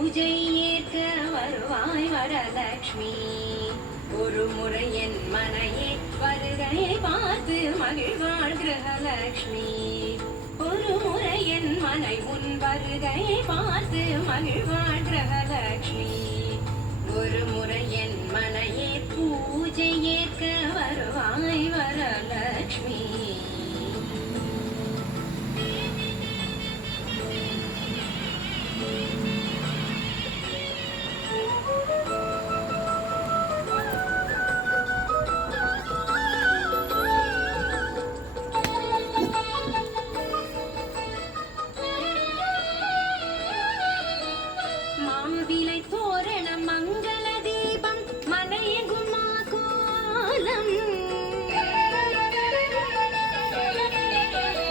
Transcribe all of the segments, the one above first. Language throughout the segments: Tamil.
பூஜை ஏற்க வருவாய் வரலக்ஷ்மி. ஒரு முறை என் மனையே வருகையை பார்த்து மகிழ்வாள் கிரகலக்ஷ்மி. ஒரு முறை என் மனை உன் வருகையை பார்த்து மகிழ்வாள் கிரகலக்ஷ்மி. ஒரு முறை என் மனையே பூஜை ஏற்க வருவாய் வரலக்ஷ்மி. மாவிலை தோரணம் மங்கள தீபம் மனையெங்கும் கோலம்.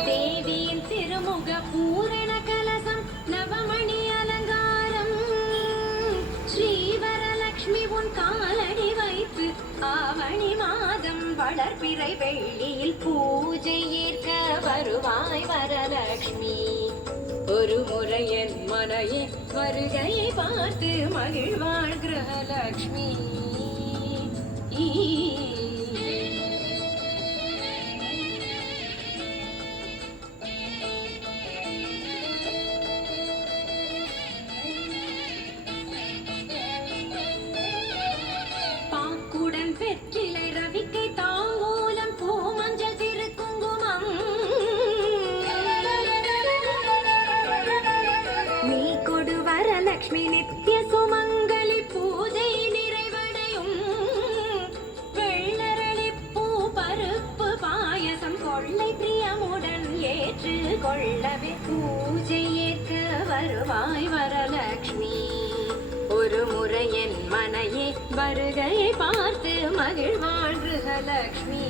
தேவியின் திருமுக பூரண கலசம் நவமணி அலங்காரம். ஸ்ரீவரலக்ஷ்மி உன் காலடி வைத்து ஆவணி மாதம் வளர்பிறை வெள்ளியில் பூஜை ஏற்க வருவாய் வரலக்ஷ்மி. ஒரு முறை என் மனையே வருகையை பார்த்து மகிழ்வாள் கிரகலக்ஷ்மி. பாக்குடன் வெற்றிலை ரவிக்கை தாங்கூலம் பூமஞ்சள் திருக்குங்குமம். நீ கொடு வரலக்ஷ்மி நித்திய சுமங்கலி பூஜை நிறைவடையும். வெள்ளரளிப்பூ பருப்பு பாயசம் கொள்ளை பிரியமுடன் ஏற்று கொள்ளவே பூஜை ஏற்க வருவாய் வரலக்ஷ்மி. ஒரு முறை என் மனையே வருகையை பார்த்து மகிழ்வாள் கிரகலக்ஷ்மி.